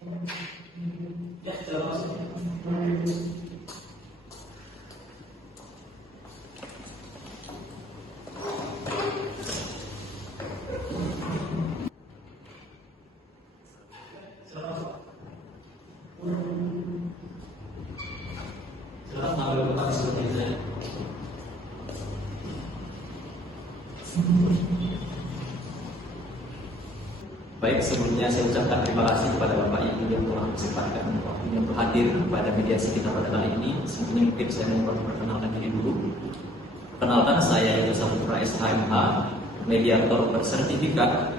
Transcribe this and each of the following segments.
Ya, sudah masuk. Sudah mengambil tempat seperti ini. Baik, sebelumnya saya ucapkan terima kasih kepada Bapak Ibu yang telah kesempatan waktunya untuk hadir pada mediasi kita pada kali ini. Sebelumnya mungkin saya mau memperkenalkan diri dulu. Perkenalkan, saya Yoga Saputra SHMH, mediator bersertifikat,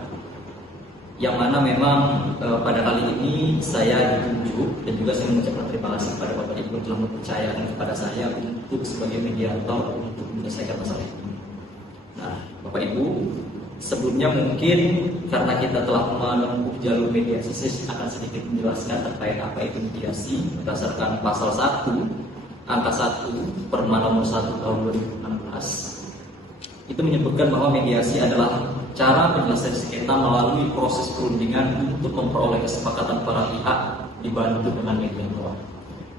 yang mana memang pada kali ini saya ditunjuk dan juga saya mengucapkan terima kasih kepada Bapak Ibu yang telah mempercayakan kepada saya untuk sebagai mediator untuk menyelesaikan masalah ini. Nah, Bapak Ibu, sebelumnya mungkin karena kita telah menempuh jalur mediasi, saya akan sedikit menjelaskan terkait apa itu mediasi berdasarkan pasal 1 angka 1 Perma nomor 1 tahun 2016. Itu menyebutkan bahwa mediasi adalah cara penyelesaian sengketa melalui proses perundingan untuk memperoleh kesepakatan para pihak dibantu dengan mediator.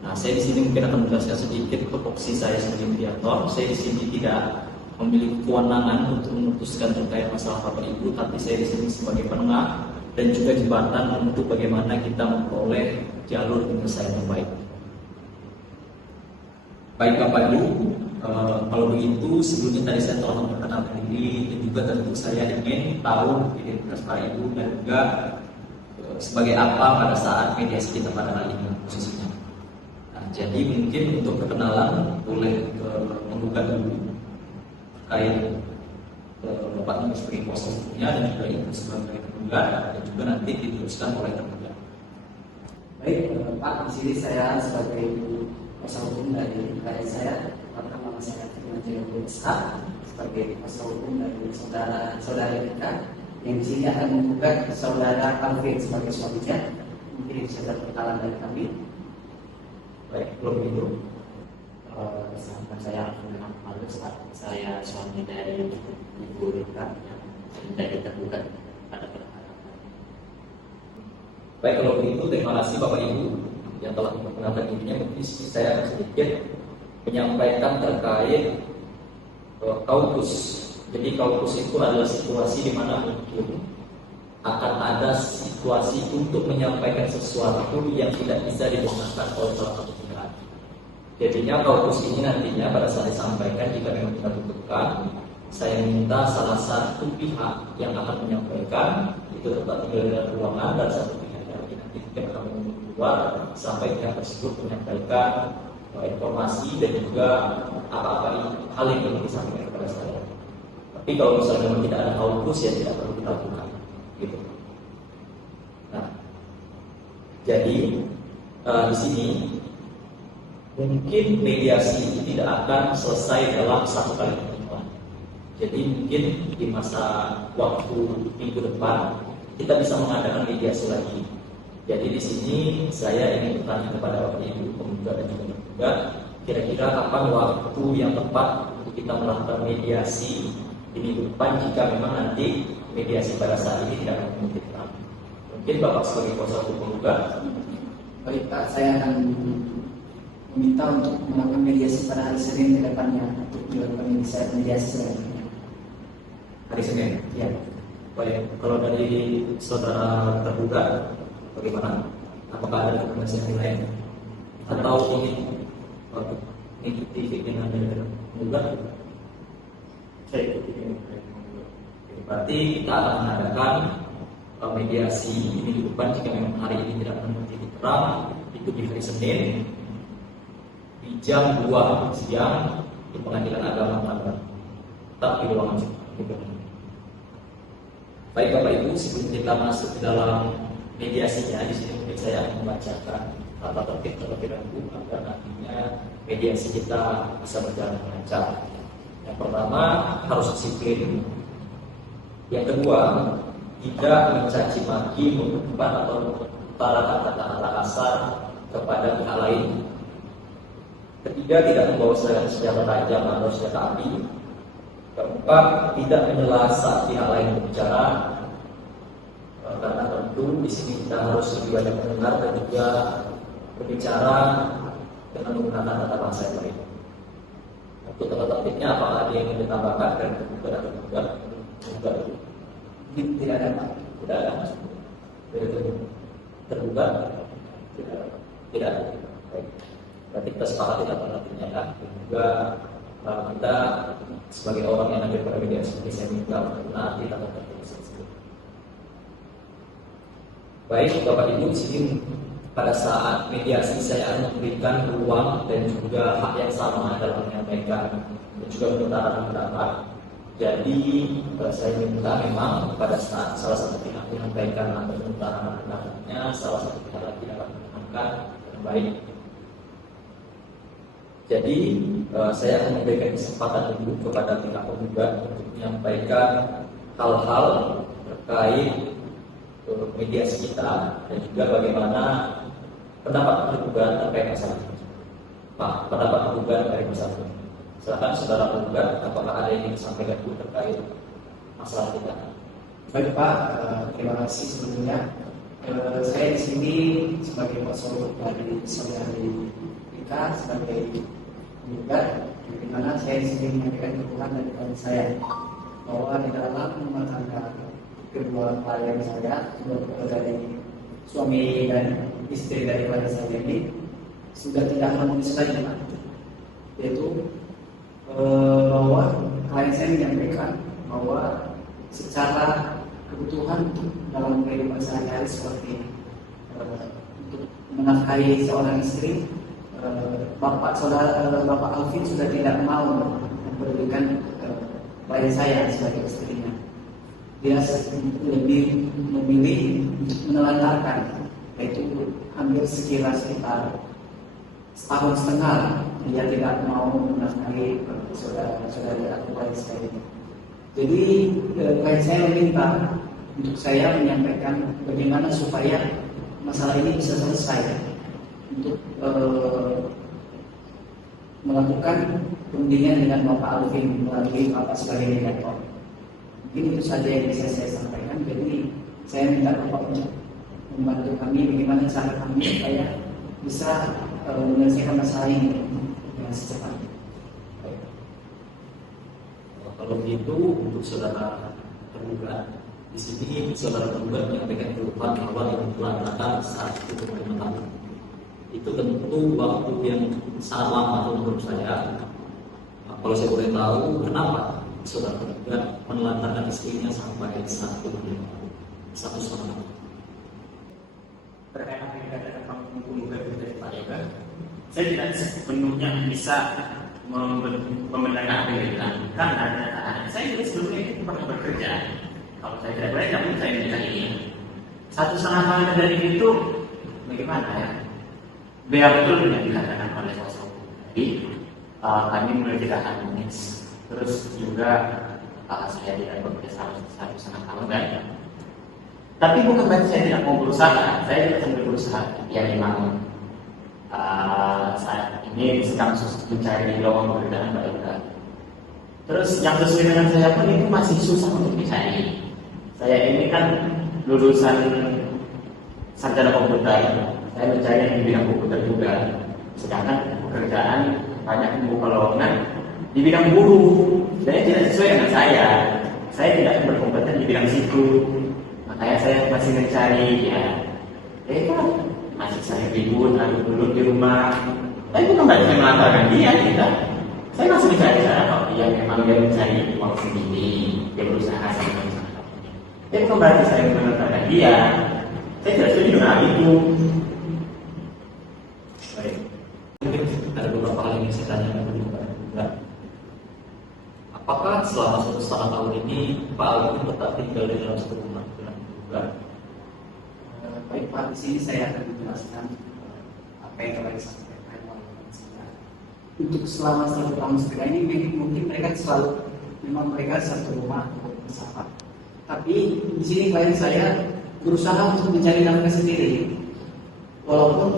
Nah, saya di sini mungkin akan menjelaskan sedikit tupoksi saya sebagai mediator. Saya di sini tidak memiliki kewenangan untuk memutuskan terkait masalah Bapak Ibu, tapi saya di sini sebagai penengah dan juga jembatan untuk bagaimana kita memperoleh jalur penyelesaian yang baik. Baik Bapak Ibu, kalau begitu sebelumnya tadi saya telah memperkenalkan diri dan juga tentu saya ingin tahu identitas Pak Ibu dan juga sebagai apa pada saat mediasi kita pada kali ini posisinya. Nah, jadi mungkin untuk perkenalan boleh menggugat dulu terkait Bapak Ibu sebagai kuasa hukumnya dan juga Ibu sebagai tergugat dan juga nanti diteruskan oleh tergugat. Baik, Pak, di sini saya sebagai kuasa hukum dari klien saya, nama saya Firman Jaya Ishak, sebagai kuasa hukum dari saudara kita yang di sini akan menggugat saudara Alvin sebagai suaminya. Mungkin bisa perkenalan dari kami. Baik, belum itu. Sahabat saya Alvin Halus, saya suami dari Ibu Rika yang menjadi tergugat pada perkara. Baik, kalau begitu terima kasih Bapak Ibu yang telah memperkenalkan dirinya. Mungkin saya akan sedikit menyampaikan terkait kaukus. Jadi kaukus itu adalah situasi di mana mungkin akan ada situasi untuk menyampaikan sesuatu yang tidak bisa dibenarkan oleh salah satu pihak. Jadinya kaukus ini nantinya pada saat disampaikan, jika memang kita butuhkan, saya minta salah satu pihak yang akan menyampaikan itu tetap tinggal di dalam ruangan dan satu pihak yang nanti kita akan keluar sampai pihak tersebut menyampaikan informasi dan juga apa-apa hal yang ingin disampaikan kepada saya. Tapi kalau misalnya memang tidak ada kaukus, ya tidak perlu kita lakukan, gitu. Nah, jadi di sini mungkin mediasi ini tidak akan selesai dalam satu kali pertemuan. Jadi mungkin di masa waktu minggu depan kita bisa mengadakan mediasi lagi. Jadi di sini saya ingin bertanya kepada Bapak Ibu penggugat dan juga tergugat, kira-kira kapan waktu yang tepat untuk kita melakukan mediasi di minggu depan jika memang nanti mediasi pada saat ini tidak memungkinkan. Mungkin Bapak sebagai kuasa hukum penggugat. Baik Pak, saya akan meminta untuk melakukan mediasi pada hari Senin ke depannya untuk dilakukan mediasi selanjutnya. Hari Senin? Ya. Baik, kalau dari saudara tergugat bagaimana? Apakah ada rekomendasi yang lain? Atau ingin mengikuti keinginan dari tergugat? Saya ikuti. Berarti kita akan mengadakan mediasi minggu depan jika memang hari ini tidak memenuhi terang, itu di hari Senin di jam 2 siang di Pengadilan Agama Tangerang, tetap di ruangan gubernur. Baik Bapak Ibu, sebelum kita masuk ke dalam mediasinya, di sini mungkin saya akan membacakan tata tertib terlebih dahulu agar nantinya mediasi kita bisa berjalan lancar. Yang pertama, harus disiplin. Yang kedua, tidak mencaci maki, mengumpat atau mengutarakan kata-kata kasar kepada pihak lain. Ketiga, tidak membawa senjata tajam atau senjata api. Keempat, tidak menyela saat pihak lain berbicara, karena tentu di sini kita harus lebih banyak mendengar dan juga berbicara dengan menggunakan tata bahasa yang baik. Untuk topiknya apakah ada yang ingin ditambahkan dan juga tidak Tidak ada Pak. tidak ada terbuka tidak ada. Baik. Berarti kita sepakat tidak pengertiannya kan. Dan juga kita sebagai orang yang ada pada media seperti saya minta untuk menaati tata tertib tersebut. Baik, Bapak Ibu, di sini pada saat mediasi saya akan memberikan ruang dan juga hak yang sama dalam menyampaikan dan juga mengutarakan pendapat. Jadi saya minta memang pada saat salah satu pihak menyampaikan atau mengutarakan pendapatnya, salah satu pihak lagi dapat menangkan dengan baik. Jadi saya akan memberikan kesempatan dulu kepada pihak penggugat untuk menyampaikan hal-hal terkait mediasi kita dan juga bagaimana pendapat tergugat terkait masalah ini. Pak, pendapat tergugat terkait masalah ini. Silakan saudara penggugat, apakah ada yang ingin disampaikan dulu terkait masalah kita? Baik Pak, terima kasih sebelumnya. Saya di sini sebagai kuasa hukum dari saudari kita sebagai penggugat, di mana saya di sini menyampaikan keluhan dari klien saya bahwa di dalam rumah tangga kedua klien saya, dari suami dan istri dari klien saya ini sudah tidak harmonis lagi Pak. Yaitu bahwa klien saya menyampaikan bahwa secara kebutuhan untuk dalam kehidupan sehari-hari seperti untuk menafkahi seorang istri, Bapak Alvin sudah tidak mau memberikan klien saya sebagai istrinya. Dia lebih memilih untuk menelantarkan, yaitu hampir sekitar setahun setengah dia tidak mau menafkahi saudari atau klien saya ini. Jadi klien saya meminta untuk saya menyampaikan bagaimana supaya masalah ini bisa selesai, untuk melakukan perundingan dengan Bapak Alvin melalui Bapak sebagai mediator. Mungkin itu saja yang bisa saya sampaikan. Jadi saya minta Bapak untuk membantu kami bagaimana cara kami supaya bisa menyelesaikan masalah ini dengan secepatnya. Kalau begitu untuk saudara tergugat, di sini saudara tergugat menyampaikan keluhan bahwa yang telah saat itu tahun. Itu tentu waktu yang sangat lama menurut saya. Kalau saya boleh tahu, kenapa saudara tergugat menelantarkan istrinya sampai 1 tahun? Berkaitan dengan penggugat dari Pak Yoga, saya tidak sepenuhnya bisa membenarkan apa yang dibilang karena saya juga sebelumnya itu pernah bekerja. Kalau saya tidak boleh, namun saya minta ini 1,5 tahun dari itu bagaimana ya? Biar betul yang dikatakan oleh kuasa hukum. Jadi kami mulai tidak harmonis. Terus juga saya tidak bekerja 1,5 tahun kan. Tapi bukan berarti saya tidak mau berusaha. Saya tidak sambil berusaha. Ya memang saat ini sedang mencari lowongan pekerjaan baik. Terus yang sesuai dengan saya pun itu masih susah untuk dicari. Saya ini kan lulusan sarjana komputer. Saya mencari yang di bidang komputer juga. Sedangkan pekerjaan banyak membuka lowongan di bidang buruh. Dan tidak sesuai dengan saya. Saya tidak berkompeten di bidang situ. Makanya saya masih mencari ya itu masih saya ribut, duduk di rumah. Tapi bukan berarti saya melantarkan dia, tidak. Saya masih mencari cara kalau dia memang dia mencari uang sendiri, dia berusaha sama usaha. Tapi bukan berarti saya melantarkan dia. Saya tidak setuju dengan hal itu. Baik. Mungkin ada beberapa hal yang saya tanyakan dulu Pak. Apakah selama 1,5 tahun ini Pak Alvin tetap tinggal di dalam satu rumah dengan keluarga? Baik Pak, di sini saya akan menjelaskan apa yang telah disampaikan oleh saya. Untuk selama 1 tahun setengah ini mungkin mereka selalu memang mereka satu rumah bersama. Tapi di sini klien saya berusaha untuk mencari nafkah sendiri. Walaupun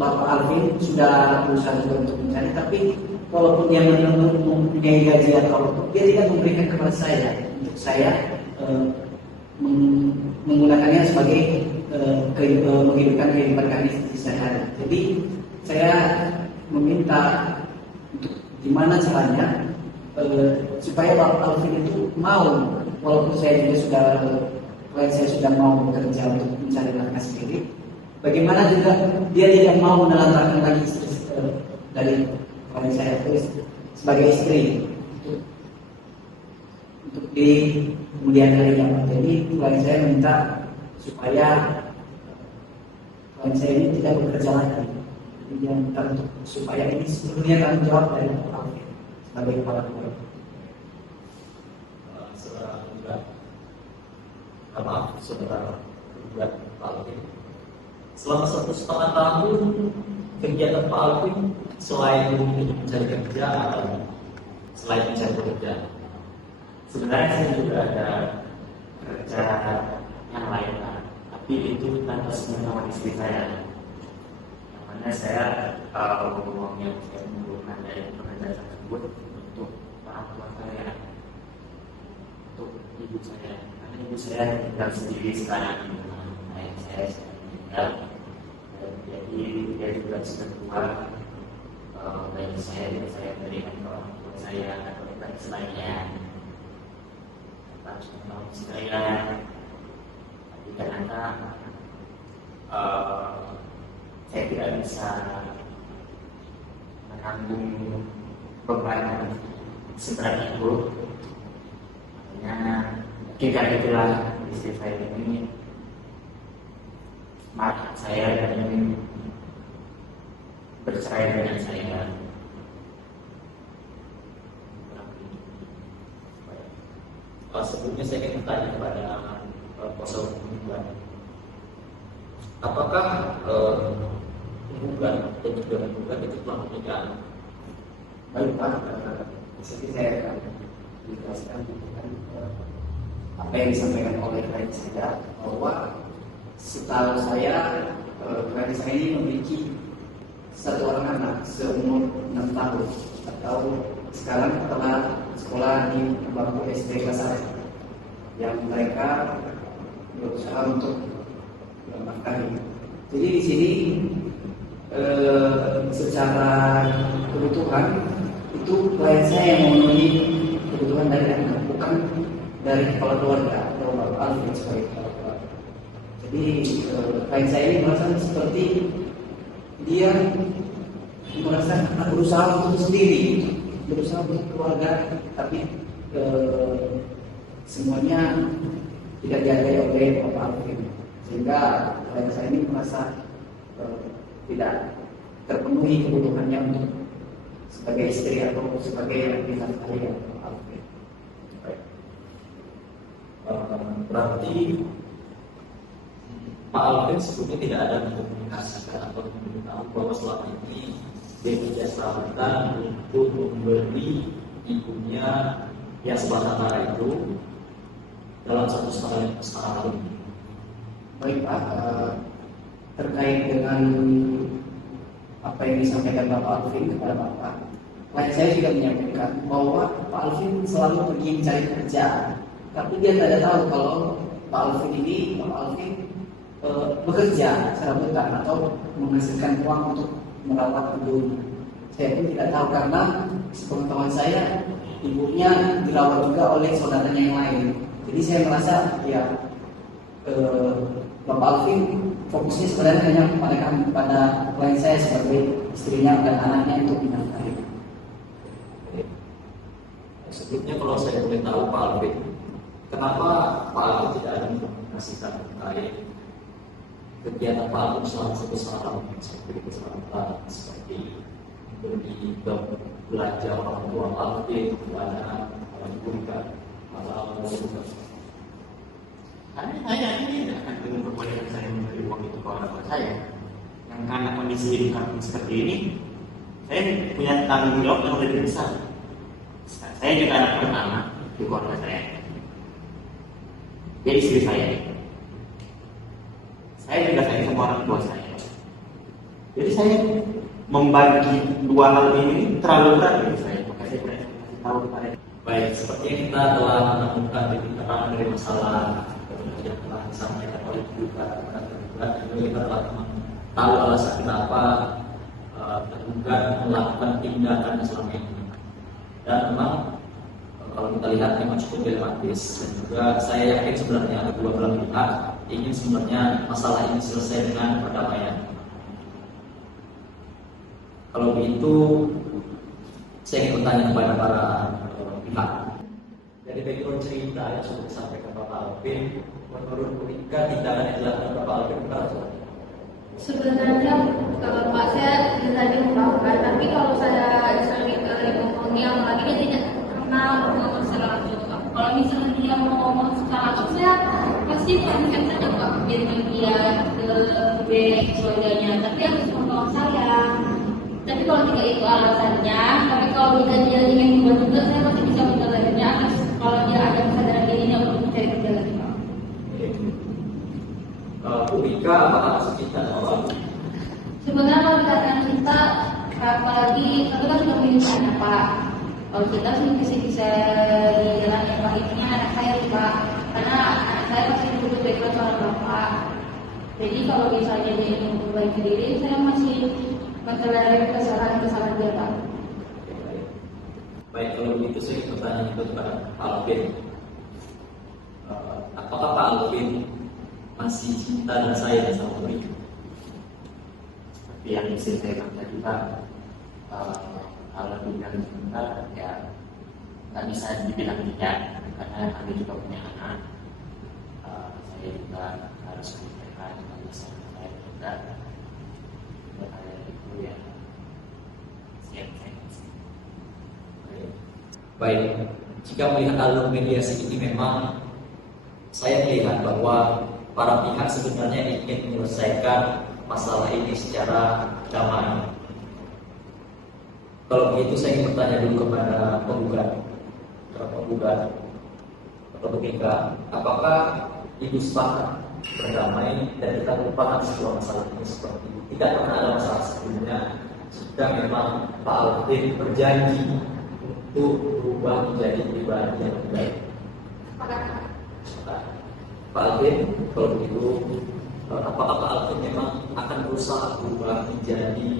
Bapak Alvin sudah berusaha juga untuk mencari, tapi walaupun dia mempunyai gaji atau dia tidak memberikan kepada saya untuk saya sebagai menghidupkan kehidupan kami sehari-hari. Jadi saya meminta untuk gimana caranya supaya Pak Alvin itu mau, walaupun saya sudah mau bekerja untuk mencari nafkah sendiri, bagaimana juga dia tidak mau menelantarkan lagi dari klien saya itu sebagai istri untuk di kemudian harinya. Jadi klien saya minta supaya klien saya ini tidak bekerja lagi. Jadi dia minta untuk supaya ini sepenuhnya tanggung jawab dari Pak Alvin sebagai kepala keluarga. Saudara Pak Alvin, selama 1,5 tahun kegiatan Pak Alvin selain mencari kerja atau selain mencari pekerjaan? Sebenarnya saya juga ada kerja yang lain, tapi itu tanpa sepengetahuan istri saya. Yang mana saya uang yang saya kumpulkan dari pekerjaan tersebut untuk orang tua saya, untuk ibu saya. Karena ibu saya tinggal sendiri sekarang, ayah saya tinggal, jadi dia juga sudah tua. Bagi saya berikan ke orang tua saya atau bagi selainnya. Saya ternyata saya tidak bisa menanggung beban seberat itu. Makanya ketika itulah istri saya ini marah saya dan ingin bercerai dengan saya. Sebelumnya saya ingin bertanya kepada kuasa hukum, apakah penggugat dan juga penggugat itu telah menikah? Baik Pak, jadi saya akan menjelaskan apa yang disampaikan oleh klien saya, bahwa setahu saya klien saya ini memiliki satu orang anak seumur 6 tahun, atau sekarang telah sekolah di bangku SD kelas 1 yang mereka berusaha untuk menafkahi. Jadi di sini secara kebutuhan itu klien saya yang memenuhi kebutuhan dari anak, bukan dari kepala keluarga atau Bapak Alvin sebagai kepala keluarga. Jadi klien saya ini merasa seperti dia merasa berusaha untuk sendiri, berusaha untuk keluarga, tapi semuanya tidak dihargai oleh Bapak Alvin, sehingga klien saya ini merasa tidak terpenuhi kebutuhannya untuk sebagai istri atau sebagai pihak saya Bapak Alvin. Berarti Pak Alvin sebetulnya tidak ada mengkomunikasikan atau memberitahu bahwa selama ini bekerja sama untuk memberi ibunya yang sebelah antara itu dalam 1,5 tahun. Baik Pak, terkait dengan apa yang disampaikan Bapak Alvin kepada Bapak, klien saya juga menyampaikan bahwa Pak Alvin selalu pergi mencari kerja, tapi dia tidak tahu kalau Pak Alvin bekerja secara betul atau menghasilkan uang untuk merawat ibunya. Saya pun tidak tahu, karena sepengetahuan saya ibunya dirawat juga oleh saudaranya yang lain. Jadi saya merasa ya Bapak Alvin fokusnya sebenarnya hanya pada klien saya sebagai istrinya dan anaknya untuk menafkahi. Sebelumnya kalau saya boleh tahu Pak Alvin, kenapa Pak Alvin tidak ada mengkomunikasikan terkait kegiatan Pak Alvin selama 1,5 tahun seperti kesempatan seperti beri belajar orang tua Pak Alvin kepada orang tua atau Karena saya ini akan dengan kebolehkan saya memberi uang itu ke orang tua saya. Yang karena kondisi hidup kami seperti ini, saya punya tanggung jawab yang lebih besar. Saya juga anak pertama di keluarga saya. Jadi istri saya. Saya juga sayang sama orang tua saya. Jadi saya membagi dua hal ini terlalu berat bagi saya. Maka saya berani tahu kepada. baik, sepertinya kita telah menemukan titik terang dari masalah yang telah disampaikan oleh tergugat kepada tergugat, juga kita telah tahu alasan kenapa tergugat melakukan tindakan selama ini. Dan memang kalau kita lihat memang cukup dilematis, dan juga saya yakin sebenarnya kedua belah pihak ingin sebenarnya masalah ini selesai dengan perdamaian. Kalau begitu, saya ingin bertanya kepada para pihak. Dari background cerita yang sudah disampaikan Bapak Alvin, menurut Bu Ika tindakan yang dilakukan Bapak Alvin benar atau tidak? Sebenarnya Pak saya tadi melakukan, tapi kalau saya sering ngomong yang lagi dia tidak kenal ngomong secara langsung. Kalau misalnya dia mau ngomong secara langsung, saya pasti konsen saja Pak, biarkan dia ke B sebagainya. Tapi harus ngomong saya. Tapi kalau tidak itu alasannya, tapi kalau dia ingin membuat juga, saya pasti bisa menjalaninya. Kalau dia ada kesadaran dirinya untuk mencari kerja lagi Pak. Bu Ika, apakah masuk kita? Sebenarnya kalau dikatakan kita, apalagi itu kan sudah memiliki anak Pak. Kalau kita sudah bisa di jalan yang Pak, ini anak saya Pak, karena anak saya masih butuh background seorang Bapak. Jadi kalau misalnya dia ingin memperbaiki diri, saya masih mentolerir kesalahan dia Pak. Baik, kalau begitu saya ingin bertanya itu kepada Pak Alvin. Apakah Pak Alvin masih cinta dan sayang sama Bu Ika? Seperti yang disampaikan tadi Pak, kalau dibilang cinta ya nggak bisa dibilang tidak, karena kami juga punya anak. Saya juga harus memikirkan kondisi saya juga. Makanya itu ya siap. Baik, jika melihat alur mediasi ini memang saya melihat bahwa para pihak sebenarnya ingin menyelesaikan masalah ini secara damai. Kalau begitu saya ingin bertanya dulu kepada penggugat, atau Ika, apakah Ibu sepakat berdamai dan kita melupakan sebuah masalah ini seperti tidak pernah ada masalah sebelumnya, jika memang Pak Alvin berjanji untuk berubah menjadi pribadi yang lebih baik? Pak Alvin, kalau begitu, apakah Pak Alvin memang akan berusaha berubah menjadi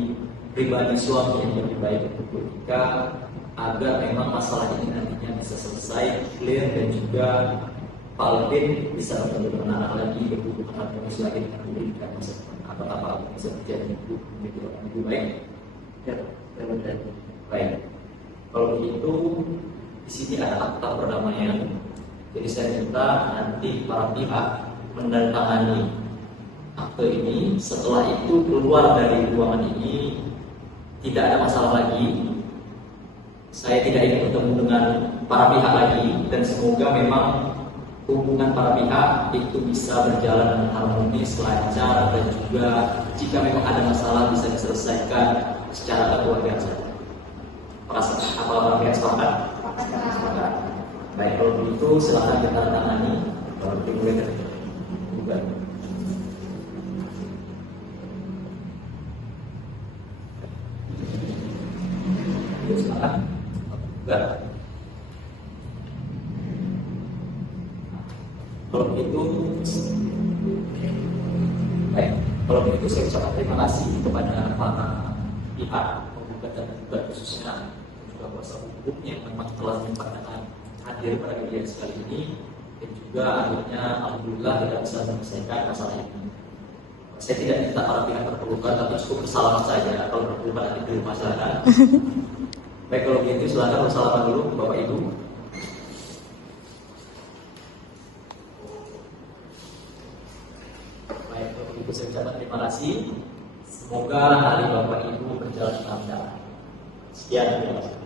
pribadi suami yang lebih baik untuk Bu Ika, agar memang masalah ini nantinya bisa selesai, clear, dan juga Pak Alvin bisa benar-benar lagi berhubungan harmonis lagi dengan Bu Ika masa depan? Apakah Pak Alvin bisa menjadi orang yang lebih baik? Ya, benar. Baik. Kalau begitu, di sini ada akta perdamaian. Jadi saya minta nanti para pihak menandatangani akte ini. Setelah itu keluar dari ruangan ini, tidak ada masalah lagi. Saya tidak ingin bertemu dengan para pihak lagi, dan semoga memang hubungan para pihak itu bisa berjalan dengan harmonis, lancar, dan juga jika memang ada masalah bisa diselesaikan secara kekeluargaan saja. Apa para pihak sepakat? Sepakat. Baik, kalau begitu silakan kita tangani. Kalau dimulai dari gugat. Silakan. Gugat. Kalau begitu, baik. Kalau begitu saya ucapkan terima kasih kepada para pihak penggugat dan penggugat khususnya juga kuasa hukum yang memang telah menyempatkan hadir pada kegiatan sekali ini, dan juga akhirnya alhamdulillah tidak bisa menyelesaikan masalah ini. Saya tidak minta para pihak terpelukan, tapi cukup bersalaman saja. Kalau terpelukan nanti di rumah silakan. Baik, kalau begitu silakan bersalaman dulu Bapak Ibu. Baik, kalau begitu saya ucapkan terima kasih. Semoga hari Bapak Ibu berjalan lancar. Sekian, terima kasih.